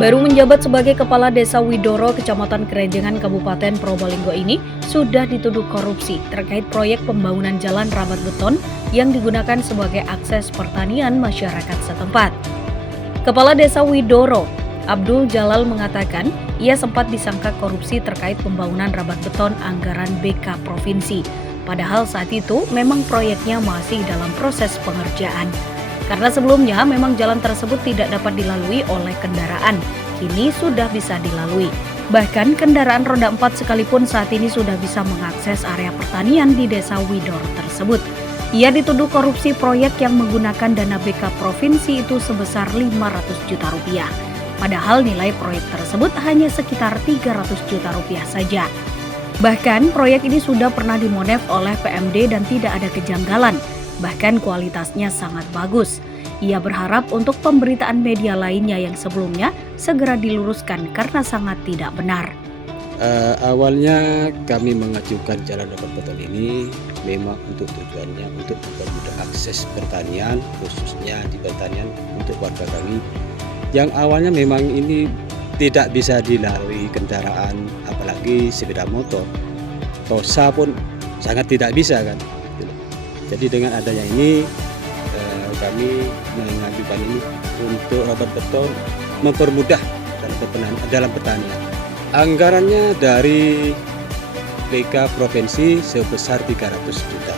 Baru menjabat sebagai Kepala Desa Widoro, Kecamatan Kerenjengan, Kabupaten Probolinggo ini sudah dituduh korupsi terkait proyek pembangunan jalan rabat beton yang digunakan sebagai akses pertanian masyarakat setempat. Kepala Desa Widoro, Abdul Jalal mengatakan ia sempat disangka korupsi terkait pembangunan rabat beton anggaran BK Provinsi. Padahal saat itu memang proyeknya masih dalam proses pengerjaan. Karena sebelumnya memang jalan tersebut tidak dapat dilalui oleh kendaraan, kini sudah bisa dilalui. Bahkan kendaraan roda 4 sekalipun saat ini sudah bisa mengakses area pertanian di Desa Widoro tersebut. Ia dituduh korupsi proyek yang menggunakan dana BK Provinsi itu sebesar 500 juta rupiah. Padahal nilai proyek tersebut hanya sekitar 300 juta rupiah saja. Bahkan proyek ini sudah pernah dimonef oleh PMD dan tidak ada kejanggalan. Bahkan kualitasnya sangat bagus. Ia berharap untuk pemberitaan media lainnya yang sebelumnya segera diluruskan karena sangat tidak benar. Awalnya kami mengajukan jalan rabat beton ini memang untuk tujuannya untuk mempermudah akses pertanian, khususnya di pertanian untuk warga kami. Yang awalnya memang ini tidak bisa dilalui kendaraan, apalagi sepeda motor. Tosa pun sangat tidak bisa kan. Jadi dengan adanya ini kami mengajukan ini untuk rabat beton mempermudah dalam pertanian. Anggarannya dari BK Provinsi sebesar 300 juta.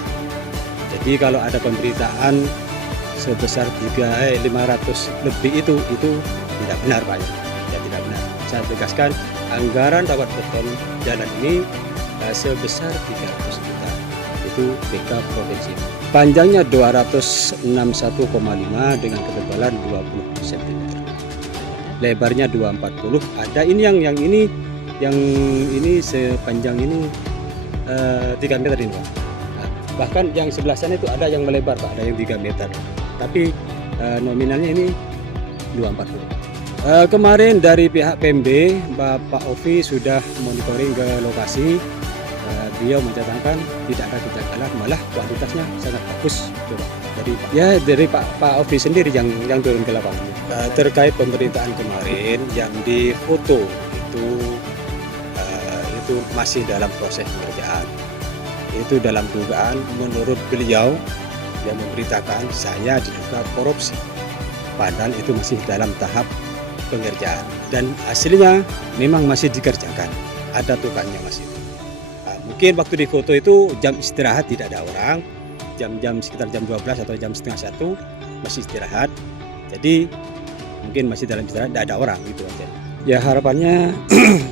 Jadi kalau ada pemberitaan sebesar 500 lebih itu tidak benar Pak. Ya, tidak benar. Saya tegaskan anggaran rabat beton jalan ini sebesar 300 juta. Itu BK Provinsi. Panjangnya 261,5 dengan ketebalan 20 cm. Lebarnya 240. Ada ini yang ini sepanjang ini 3 meter ini Pak. Nah, bahkan yang sebelah sana itu ada yang melebar Pak, ada yang 3 meter. Tapi nominalnya ini 240. Kemarin dari pihak PMB Bapak Ovi sudah monitoring ke lokasi. Beliau mencatatkan tidak ada kejanggalan, malah kualitasnya sangat bagus. Dari Pak Ovi sendiri yang turun ke lapangan. Terkait pemberitaan kemarin yang di foto itu masih dalam proses pengerjaan. Itu dalam dugaan menurut beliau yang memberitakan saya diduga korupsi. Padahal itu masih dalam tahap pengerjaan dan hasilnya memang masih dikerjakan. Ada tukangnya masih. Mungkin waktu di foto itu jam istirahat tidak ada orang, jam sekitar jam 12 atau jam setengah 1 masih istirahat. Jadi mungkin masih dalam istirahat, tidak ada orang gitu aja. Ya harapannya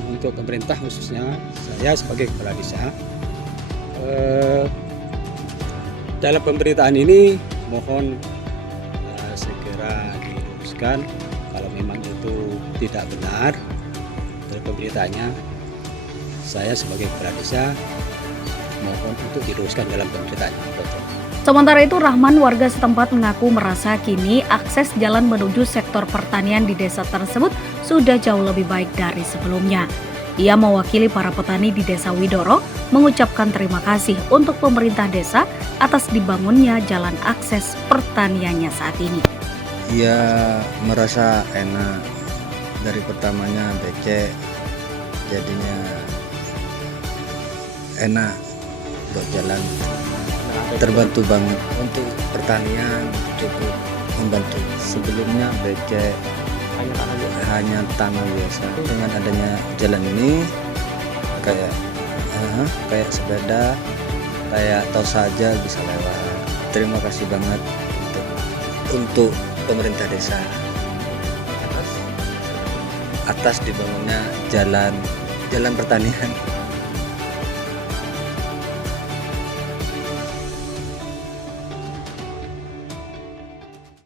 untuk pemerintah khususnya saya sebagai kepala desa dalam pemberitaan ini mohon segera diluruskan kalau memang itu tidak benar dalam pemberitaannya. Saya sebagai kepala desa mohon untuk diluruskan dalam pemberitaan. Sementara itu Rahman warga setempat mengaku merasa kini akses jalan menuju sektor pertanian di desa tersebut sudah jauh lebih baik dari sebelumnya. Ia mewakili para petani di Desa Widoro mengucapkan terima kasih untuk pemerintah desa atas dibangunnya jalan akses pertaniannya saat ini. Ia merasa enak dari pertamanya becek jadinya enak buat jalan, terbantu banget untuk pertanian, cukup membantu. Sebelumnya becek hanya tanah biasa, dengan adanya jalan ini kayak sepeda, kayak tos saja bisa lewat. Terima kasih banget untuk pemerintah desa atas dibangunnya jalan pertanian.